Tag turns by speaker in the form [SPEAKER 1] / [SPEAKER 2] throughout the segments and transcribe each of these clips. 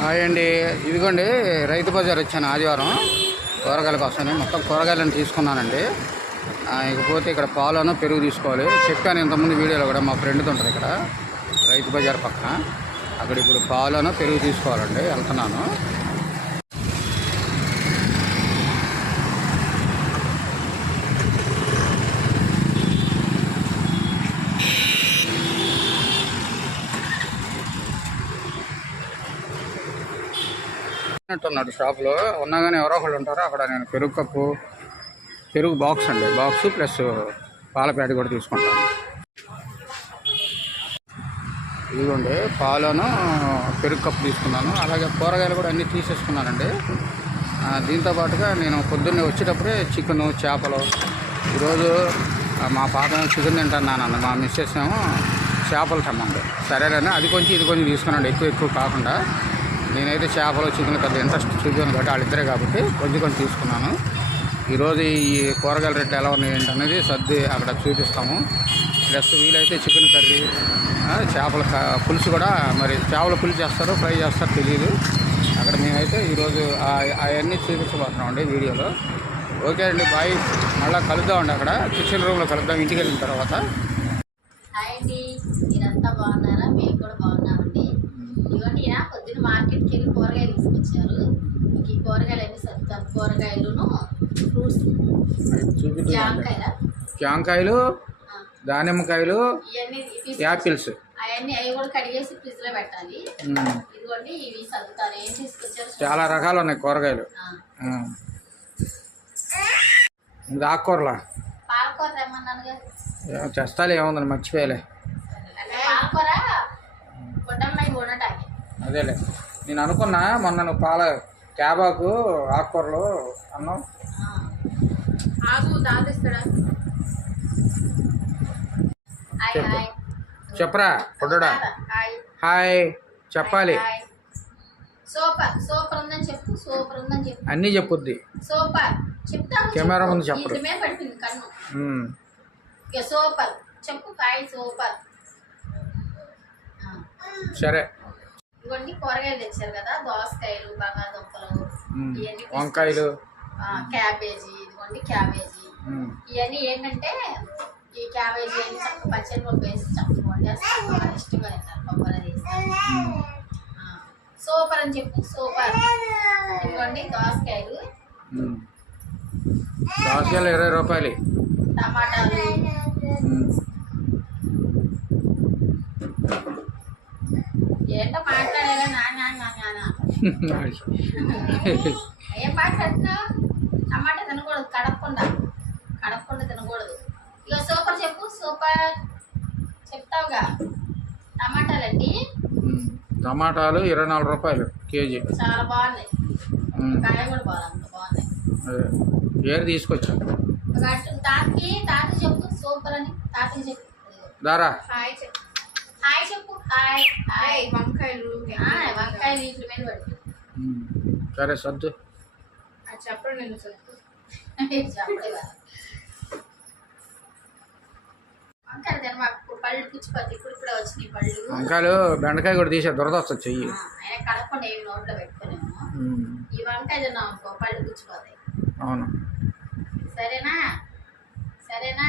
[SPEAKER 1] Hi అండి. ఇదిగోండి రైతు బజార్ వచ్చాను ఆదివారం. కూరగాయల కోసం మొత్తం కూరగాయలను తీసుకున్నానండి. ఇకపోతే ఇక్కడ పాలను పెరుగు తీసుకోవాలి. చెప్పాను ఇంతకుముందు వీడియోలో కూడా మా ఫ్రెండ్తో ఉంటుంది ఇక్కడ రైతు బజార్ పక్కన. అక్కడ ఇప్పుడు పాలను పెరుగు తీసుకోవాలండి వెళ్తున్నాను. ఉన్నాడు షాప్లో. ఉన్నా కానీ ఎవరో ఒకళ్ళు ఉంటారో. అక్కడ నేను పెరుగు కప్పు పెరుగు బాక్స్ అండి. బాక్స్ ప్లస్ పాల ప్యాకెట్ కూడా తీసుకుంటాను. ఇదిగోండి పాలను పెరుగు కప్పు తీసుకున్నాను. అలాగే కూరగాయలు కూడా అన్నీ తీసేసుకున్నానండి. దీంతో పాటుగా నేను పొద్దున్నే వచ్చేటప్పుడే చికెను చేపలు. ఈరోజు మా పాప చికెన్ తింటున్నానండి మా మిస్సెస్ ఏమో చేపలు తమ్మండి సరేలేనా అది కొంచెం ఇది కొంచెం తీసుకున్నాండి ఎక్కువ ఎక్కువ కాకుండా. నేనైతే చేపలు చికెన్ పెద్ద ఇంట్రెస్ట్ చూపాను కాబట్టి వాళ్ళిద్దరే కాబట్టి కొంచెం కొంచెం తీసుకున్నాను. ఈరోజు ఈ కూరగాయల రేట్లు ఎలా ఉన్నాయి ఏంటనేది సర్ది అక్కడ చూపిస్తాము. ప్లస్ వీలైతే చికెన్ కర్రీ చేపల పులుసు కూడా మరి చేపల పులుసు చేస్తారు ఫ్రై చేస్తారు తెలియదు అక్కడ మేమైతే ఈరోజు అవన్నీ చూపించబోతున్నాం అండి వీడియోలో. ఓకే అండి బాయ్. మళ్ళీ కలుద్దామండి అక్కడ. కిచెన్ రూమ్లో కలుద్దాం ఇంటికి వెళ్ళిన తర్వాత.
[SPEAKER 2] హాయ్ అండి. మీరంతా బాగున్నారా? మేము కూడా బాగున్నామండి. ఇదిగోండి పొద్దున్న మార్కెట్కి వెళ్ళి కూరగాయలు తీసుకొచ్చారు. మీకు ఈ కూరగాయలు అన్ని సర్దుతాను కూరగాయలును ఫ్రూట్స్. జామకాయల?
[SPEAKER 1] దానిమ్మకాయలు యాపిల్స్.
[SPEAKER 2] అవన్నీ అవి కూడా కడిగేసి ఫ్రిడ్జ్లో పెట్టాలి. ఇదిగోండి ఇవి సర్దుతాను ఏం తీసుకొచ్చారు
[SPEAKER 1] చాలా రకాలు ఉన్నాయి కూరగాయలు. ఇది ఆకుకూరలా?
[SPEAKER 2] పాలకూర తెమ్మన్నానుగా
[SPEAKER 1] ఏమో తెస్తాలే ఏముందని మర్చిపోయలే.
[SPEAKER 2] పాలకూర?
[SPEAKER 1] అదేలే. నేను అనుకున్నా మొన్న నువ్వు పాల క్యాబాకు ఆకుకూరలు అన్నావు. చెప్పరా పొడ్డుడా?
[SPEAKER 2] హాయ్.
[SPEAKER 1] చెప్పాలి.
[SPEAKER 2] సూపర్ సూపర్ ఉందని చెప్పు సూపర్ ఉందని చెప్పు.
[SPEAKER 1] అన్నీ చెప్పుద్ది.
[SPEAKER 2] సూపర్. చెప్తాను
[SPEAKER 1] కెమెరా ముందు చెప్పరు.
[SPEAKER 2] మీద పడిపోయింది కన్ను.
[SPEAKER 1] ఉమ్.
[SPEAKER 2] ఇక సూపర్. చెప్పు కాయ సూపర్. ఆ,
[SPEAKER 1] సరే.
[SPEAKER 2] ఇదిగోండి కూరగాయలు తెచ్చారు కదా దోసకాయలు బంగాళదుంపలు. ఇవన్నీ
[SPEAKER 1] వంకాయలు.
[SPEAKER 2] క్యాబేజీ ఇదిగోండి క్యాబేజీ. ఇవన్నీ ఏంటంటే ఈ క్యాబేజీ అన్ని చక్క పచ్చడి పప్పు వేసి చక్కగా ఇష్టంగా తింటారు. ఆ, సూపర్ అని చెప్పు సూపర్. ఇదిగోండి దోసకాయలు.
[SPEAKER 1] దోసకాయలు ఇరవై రూపాయలు.
[SPEAKER 2] టమాటాలు. ఏంటో మాట్లాడేగా నా నా నా నా నా. ఏం మాట్లాడుతున్నావు? టమాటా తినకూడదు కడపకుండా కడపకుండా తినకూడదు. ఇక సూపర్ చెప్పు సూపర్ చెప్తావుగా. టమాటాలండి.
[SPEAKER 1] టమాటాలు ఇరవై నాలుగు రూపాయలు కేజీ.
[SPEAKER 2] చాలా బాగున్నాయి. కాయ కూడా బాగా అంత బాగున్నాయి.
[SPEAKER 1] ఏరు తీసుకొచ్చాం?
[SPEAKER 2] తాతకి తాత చెప్పు సూపర్ అని. తాతకి చెప్పు.
[SPEAKER 1] దారా.
[SPEAKER 2] హాయ్ చెప్పు. హాయ్ చెప్పు. హాయ్. హాయ్
[SPEAKER 3] వంకాయలు
[SPEAKER 2] ఆ, వంకాయలు వీటి మీద పడి.
[SPEAKER 1] ఉమ్. సరే సర్దు.
[SPEAKER 3] చెప్పడం నేను
[SPEAKER 2] చెప్పలేదా? వంకాయలు తినమాకు పళ్ళు పుచ్చిపోతాయి ఇప్పుడు ఇప్పుడే వచ్చినాయి పళ్ళు.
[SPEAKER 1] వంకాయలు బెండకాయ కూడా తీసే దురద వస్తుంది చెయ్యి.
[SPEAKER 2] ఏమి నోట్లో పెట్టుకునేమో
[SPEAKER 1] ఉమ్.
[SPEAKER 2] ఈ వంకాయ తిన్నాం అనుకో పళ్ళు పుచ్చిపోతాయి
[SPEAKER 1] అవును.
[SPEAKER 2] సరేనా? సరేనా?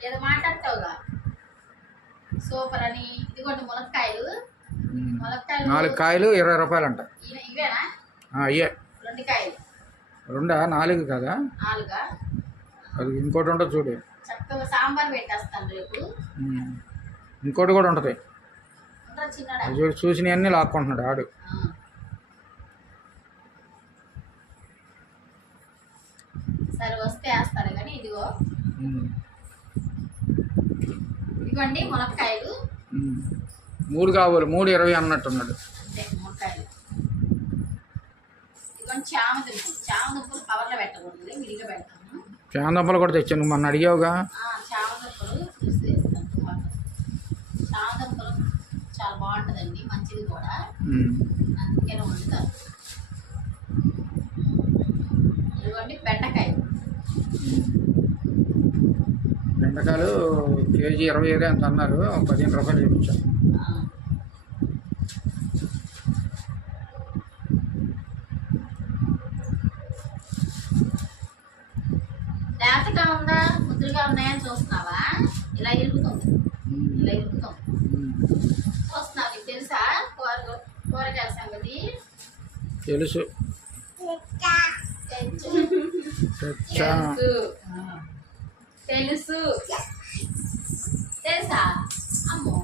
[SPEAKER 2] ఏదో మాట్లాడతావుగా? సూపర్ అని ఇదిగోండి ములక్కాయలు
[SPEAKER 1] ఉమ్.
[SPEAKER 2] ములక్కాయలు
[SPEAKER 1] నాలుగు కాయలు ఇరవై రూపాయలు అంట
[SPEAKER 2] ఇవే- ఇవేనా?
[SPEAKER 1] అయ్యే
[SPEAKER 2] రెండు కాయలు.
[SPEAKER 1] రెండా? నాలుగు కదా?
[SPEAKER 2] నాలుగా?
[SPEAKER 1] అది ఇంకోటి ఉంటుంది చూడు.
[SPEAKER 2] చక్కగా సాంబార్ పెట్టేస్తాను రేపు.
[SPEAKER 1] ఇంకోటి కూడా ఉంటుంది. చూడు చూసినవన్నీ లాక్కుంటున్నాడు ఆడు.
[SPEAKER 2] సరే వస్తే వేస్తారు కానీ ఇదిగో. ఇదిగోండి మునక్కాయలు.
[SPEAKER 1] మూడు కావాలి మూడు ఇరవై అన్నట్టున్నాడు.
[SPEAKER 2] అంతే మునక్కాయలు. ఇదిగోండి కవర్లో పెట్టకూడదు విడిగా పెడతాను
[SPEAKER 1] చాందప్పలు కూడా తెచ్చాను మొన్న అడిగావుగా?
[SPEAKER 2] చామదుంపలు చాలా బాగుంటుందండి మంచిది కూడా.
[SPEAKER 1] ఉమ్.
[SPEAKER 2] అందుకనే వండుతారు ఇదిగోండి బెండకాయలు.
[SPEAKER 1] బెండకాయలు కేజీ ఇరవై ఐదు ఎంత అన్నారు? పదిహేను రూపాయలు చూపించాను.
[SPEAKER 2] లేతగా ఉందా? ముద్దులుగా ఉన్నాయని చూస్తున్నావా? ఇలా ఇరుగుతుంది ఇలా ఇరుగుతుంది చూస్తున్నావు నీకు తెలుసా? కూర కూరగాయల సంగతి?
[SPEAKER 1] తెలుసు.
[SPEAKER 2] తెలుసు. తెలుసు. తెలుసా? అమ్మో.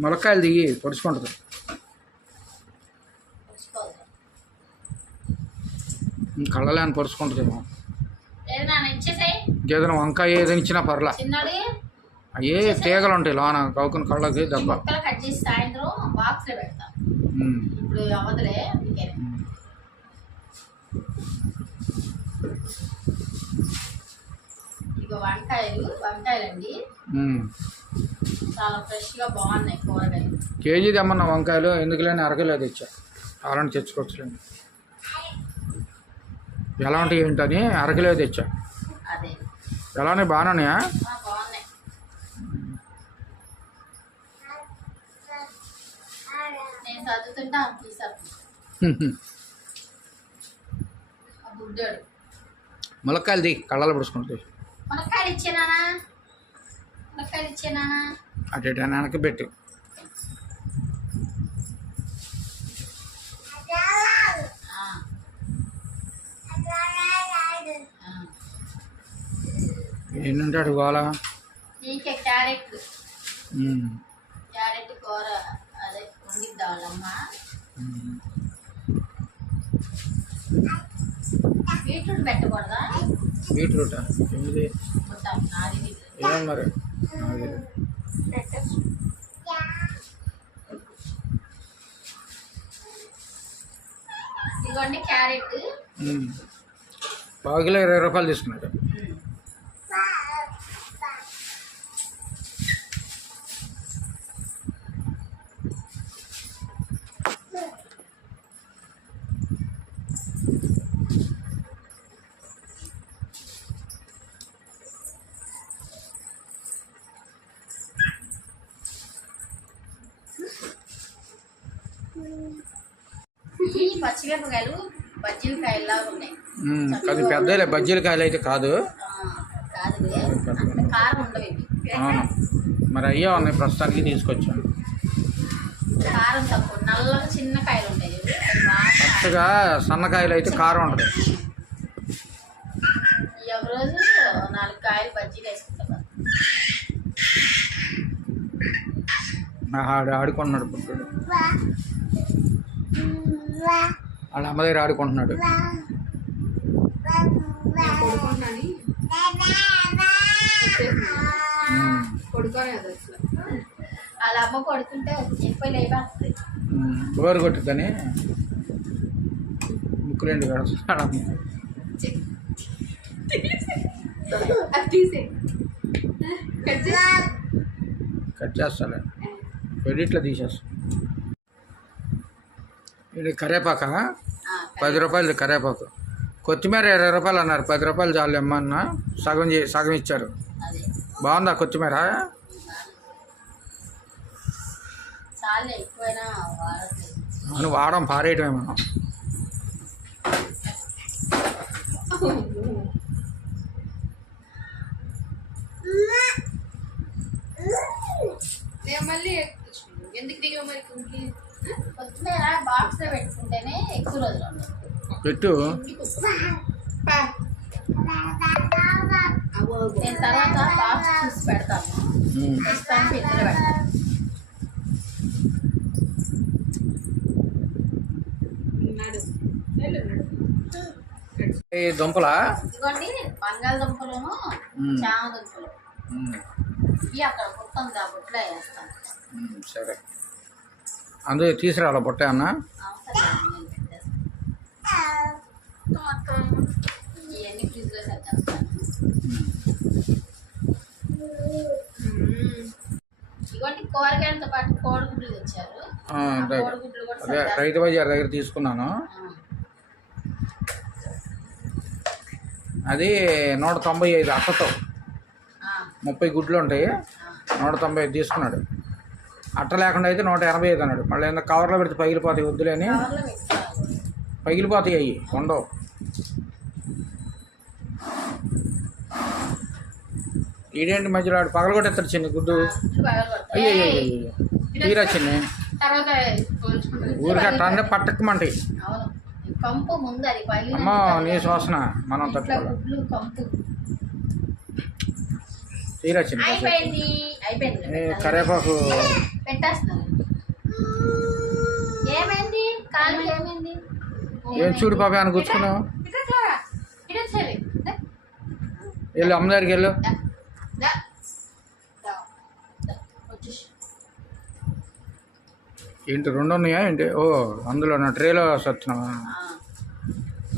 [SPEAKER 1] ములక్కాయలు దిగి పొడుచుకుంటుంది. కళ్ళలేని పొడుచుకుంటుందేమో. ఏదైనా వంకాయ ఏదైనా ఇచ్చినా పర్లా. అయ్యే తీగలు ఉంటాయి లోన కౌకుని కళ్ళకి దెబ్బ.
[SPEAKER 2] వంకాయలు వంకాయలండి. చాలా బాగున్నాయి కూరగాయలు.
[SPEAKER 1] కేజీ తెమ్మన్న వంకాయలు ఎందుకులేని అరకిలో తెచ్చా. అలాంటి తెచ్చుకోవచ్చులేండి. ఎలా ఉంటాయి ఏంటని అరకిలో తెచ్చా. ఎలా ఉన్నాయి బాగానే ఉన్నాయా ములక్కాయలు దిగి కళ్ళలో పొడుచుకుంటాయి అటు ఇటు వెనక్కి పెట్టు. ఏంటంటే అటు గోల?
[SPEAKER 2] నీకే క్యారెట్. క్యారెట్ కూర అదే వండిద్దా వాళ్ళమ్మ
[SPEAKER 1] ఉమ్.
[SPEAKER 2] బీట్రూట్? పెట్టకూడదా
[SPEAKER 1] బీట్రూట్. ఏమిది. ఏం మరి
[SPEAKER 2] ఇదిగోండి క్యారెట్.
[SPEAKER 1] పావు కిలో ఇరవై రూపాయలు తీసుకున్నాడు.
[SPEAKER 2] ఈ పచ్చిమిరపకాయలు బజ్జీలకాయల్లా ఉన్నాయి.
[SPEAKER 1] అది పెద్దలే బజ్జీల కాయలు అయితే కాదు
[SPEAKER 2] కారం ఉండవు
[SPEAKER 1] అవును. మరి అయ్యే ఉన్నాయి ప్రస్తుతానికి తీసుకొచ్చాను.
[SPEAKER 2] కారం తక్కువ నల్లగా చిన్న కాయలు ఉంటాయి.
[SPEAKER 1] పచ్చగా సన్నకాయలు అయితే కారం ఉంటుంది.
[SPEAKER 2] ఈ ఒక రోజు నాలుగు కాయలు బజ్జీలు వేసుకుంటాం
[SPEAKER 1] ఆడు ఆడుకుంటున్నాడు పుట్టుడు. వాళ్ళ అమ్మ దగ్గర ఆడుకుంటున్నాడు.
[SPEAKER 2] వాళ్ళ అమ్మ కొడుతుంటే లేపేస్తుంది
[SPEAKER 1] ఉమ్. బోరు కొట్టుకొని ముక్కులేండి పెడుతున్నాడు
[SPEAKER 3] అది తీసే కట్ చేసి
[SPEAKER 1] కట్ చేస్తాలే ఎడిట్లో తీసేస్తా. ఇది కరేపాక? పది రూపాయలు కరేపాకు. కొత్తిమీర ఇరవై రూపాయలు అన్నారు. పది రూపాయలు చాలు అన్న సగం చే- సగం ఇచ్చారు. బాగుందా కొత్తిమీర? వాడడం పారేయటమే మనం
[SPEAKER 2] పెట్టుకుంటేనే ఎక్కువ రోజులు
[SPEAKER 1] పెట్టు.
[SPEAKER 2] నేను తర్వాత బాక్స్ చూసి పెడతాను. పెడతాను
[SPEAKER 1] దుంపలా?
[SPEAKER 2] ఇదిగోండి బంగాళదుంపలను. చామదుంపలు.
[SPEAKER 1] ఉమ్.
[SPEAKER 2] ఇవి అక్కడ కుట్టం వేస్తాను.
[SPEAKER 1] ఉమ్, సరే. అందుకే తీసుకురావాలా పొట్ట అన్న.
[SPEAKER 2] కూరగాయలతో పాటు కోడిగుడ్లు తెచ్చారు.
[SPEAKER 1] అదే. రైతు బజార్ దగ్గర తీసుకున్నాను. అది నూట తొంభై ఐదు అట్టతో ముప్పై గుడ్లు ఉంటాయి. నూట తొంభై ఐదు తీసుకున్నాడు. అట్ట లేకుండా అయితే నూట ఎనభై ఐదు అన్నాడు మళ్ళీ ఏదైనా కవర్లో పెడితే పగిలిపోతాయి వద్దులేని. పగిలిపోతాయి అవి ఉండవు ఈడేంటి మధ్యలో ఆడు పగలగొట్టేస్తాడు చిన్న గుడ్డు. అయ్యో తీరా చిన్న ఊరికి అట్ట అంటే పట్టకమంటాయి అమ్మో నీ శ్వాసన మనం తట్టుకోవాలి తీరా చిన్న
[SPEAKER 2] అయిపోయింది పెట్టేస్తున్నాను ఏమైంది? కాలు ఏమైంది?
[SPEAKER 1] ఏం చూడు పాప అని కూర్చున్నావు వెళ్ళు అమ్మ దగ్గరికి వెళ్ళు. ఏంటి రెండు ఉన్నాయా ఏంటి? ఓ అందులో నా ట్రేలో సత్తున్నావా
[SPEAKER 2] ఆ,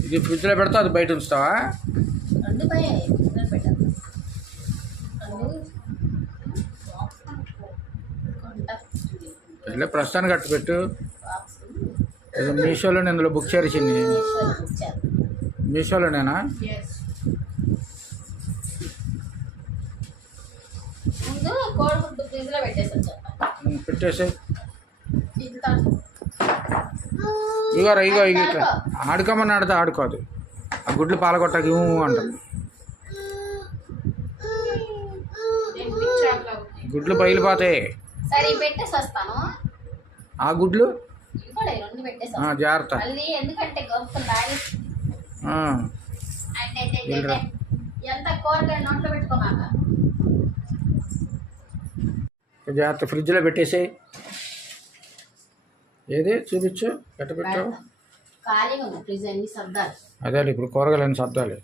[SPEAKER 1] ఇది ఫ్రిడ్జ్లో పెడతా అది బయట ఉంచుతావా?
[SPEAKER 2] రెండు ఇద్దరు పెట్టాను రెండు కొంట
[SPEAKER 1] వెళ్ళే ప్రస్తుతానికి అట్టు పెట్టు. మీషోలో ఇందులో బుక్
[SPEAKER 2] ఇచ్చారు
[SPEAKER 1] మీషోలోనేనా? పెట్టేసి. ఇగో ఇగో ఇగో ఇట్లా. ఆడుకోమని ఆడితే ఆడుకోదు ఆ గుడ్లు పాలగొట్టకి
[SPEAKER 3] ఉంది.
[SPEAKER 1] గుడ్లు పగిలిపోతాయి
[SPEAKER 2] సరే పెట్టేసి వస్తాను.
[SPEAKER 1] ఆ గుడ్లు?
[SPEAKER 2] రెండు పెట్టేసి వస్తాను.
[SPEAKER 1] జాగ్రత్త.
[SPEAKER 2] మళ్ళీ ఎందుకంటే గొప్పలు లాగి
[SPEAKER 1] ఆ,
[SPEAKER 2] అంటే అంటే, అంటే,
[SPEAKER 1] వెళ్ళరా.
[SPEAKER 2] ఎంత కూరగాయలు నోట్లో పెట్టుకోమాక?
[SPEAKER 1] జాగ్రత్త ఫ్రిడ్జ్లో పెట్టేసి ఏది? చూపించు. ఎట్ట పెట్టు
[SPEAKER 2] పెడతాను. ఖాళీగా ఉంది ఫ్రిడ్జ్ అన్ని సర్దాలు.
[SPEAKER 1] అదే ఇప్పుడు కూరగాయలు అన్ని సర్దాలి.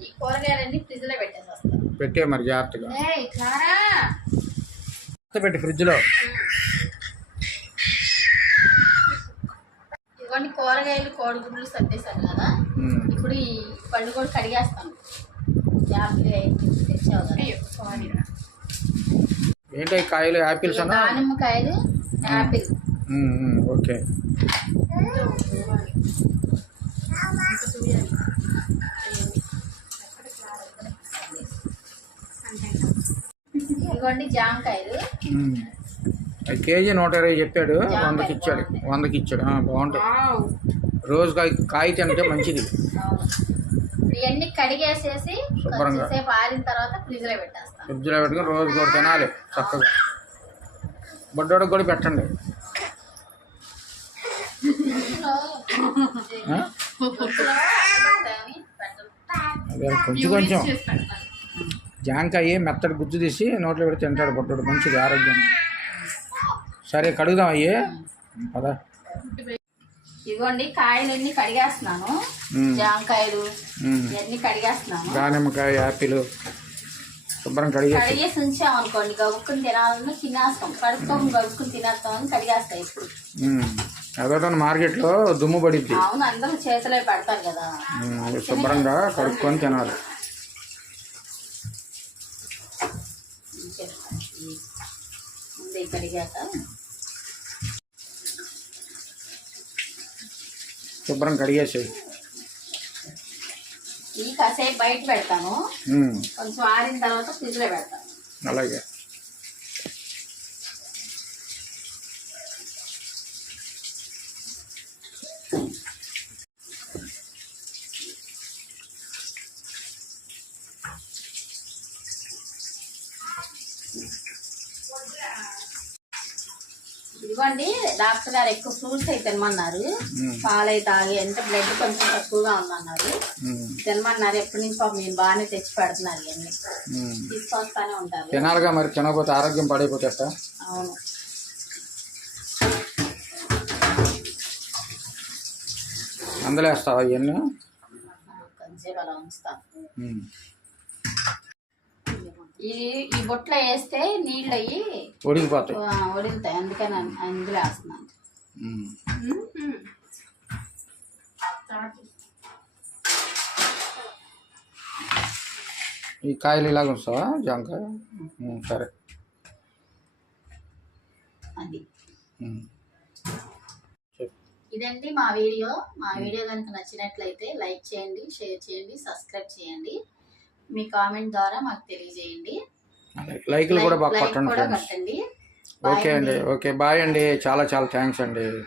[SPEAKER 2] ఈ కూరగాయలన్నీ ఫ్రిడ్జ్లో పెట్టేసి
[SPEAKER 1] పెట్టే మరి జాగ్రత్తగా. పెట్టి ఫ్రిడ్జ్లో.
[SPEAKER 2] ఇవన్నీ కూరగాయలు కోడిగుడ్లు సర్దేశాను కదా. ఇప్పుడు ఈ పండు కూడా కడిగేస్తాను
[SPEAKER 1] ఏంటి కాయలు యాపిల్స్ అన్నా?
[SPEAKER 2] దానిమ్మకాయలు యాపిల్.
[SPEAKER 1] ఓకే.
[SPEAKER 2] ఇదిగోండి జామకాయలు.
[SPEAKER 1] కేజీ నూట ఇరవై చెప్పాడు. వందకి ఇచ్చాడు వందకి ఇచ్చాడు
[SPEAKER 3] వావ్.
[SPEAKER 1] రోజు కాయ కాయ తింటే మంచిది.
[SPEAKER 2] ఇవన్నీ కడిగేసేసి
[SPEAKER 1] శుభ్రంగా.
[SPEAKER 2] కొంచెంసేపు ఆరిన తర్వాత ఫ్రిడ్జ్లో పెట్టేస్తాను
[SPEAKER 1] ఫ్రిడ్జ్లో పెట్టుకుని రోజు కూడా తినాలి చక్కగా. బొడ్డోడికి కూడా పెట్టండి. కొంచెం కొంచెం. జాంకాయ మెత్తడి గుజ్జు తీసి నోట్లో పెడితే తింటాడు బొడ్డోడు మంచిది ఆరోగ్యం. సరే కడుగుదాం అయ్యి. పదా.
[SPEAKER 2] ఇదిగోండి కాయలన్నీ కడిగేస్తున్నాను. జామకాయలు. ఇవన్నీ కడిగేస్తున్నాను.
[SPEAKER 1] దానిమ్మకాయ యాపిల్ శుభ్రం కడిగేసి.
[SPEAKER 2] కడిగేసి ఉంచాం అనుకోండి గబుక్కుని తినాలని తినేస్తాం. కడుక్కోము గబుక్కుని తినేస్తామని కడిగేస్తాం ఇప్పుడు.
[SPEAKER 1] ఉమ్. అదొక మార్కెట్లో దుమ్ము పడిద్ది.
[SPEAKER 2] అవును అందరూ చేతిలో పెడతారు కదా.
[SPEAKER 1] శుభ్రంగా కడుక్కొని తినాలి.
[SPEAKER 2] ముందే కడిగాక
[SPEAKER 1] శుభ్రం కడిగేసేయి.
[SPEAKER 2] ఈ కాసేపు బయట పెడతాను. కొంచెం ఆరిన తర్వాత ఫ్రిడ్జ్లో పెడతాను
[SPEAKER 1] అలాగే
[SPEAKER 2] ఇదిగోండి డాక్టర్ గారు ఎక్కువ ఫ్రూట్స్ అయితే తినమన్నారు. పాలై తాగి అంటే బ్లడ్ కొంచెం తక్కువగా ఉందన్నారు. తినమన్నారు. ఎప్పటి నుంచి పాపం మీరు బాగానే తెచ్చి పెడుతున్నారు ఇవన్నీ. తీసుకొస్తానే ఉంటారు.
[SPEAKER 1] తినాలిగా మరి తినకపోతే ఆరోగ్యం పాడైపోతే?
[SPEAKER 2] అవును.
[SPEAKER 1] అందులో వేస్తావా ఇవన్నీ?
[SPEAKER 2] కొంచెం అలా ఉంచుతాను. ఈ ఈ బుట్టలో వేస్తే నీళ్ళు అయ్యి
[SPEAKER 1] ఉడికిపోతాయి
[SPEAKER 2] ఆ, వడుగుతాయి అందుకని అందులో వేస్తున్నాను.
[SPEAKER 1] ఈ కాయలు ఇలాగ జాంకాయ? ఉమ్, సరే.
[SPEAKER 2] అది. ఇదండి మా వీడియో. మా వీడియో కనుక నచ్చినట్లయితే లైక్ చేయండి షేర్ చేయండి సబ్స్క్రైబ్ చేయండి. మీ కామెంట్ ద్వారా మాకు తెలియజేయండి.
[SPEAKER 1] లైక్లు కూడా బాగా
[SPEAKER 2] కట్టండి
[SPEAKER 1] ఓకే అండి. ఓకే బాయ్ అండి చాలా చాలా థ్యాంక్స్ అండి.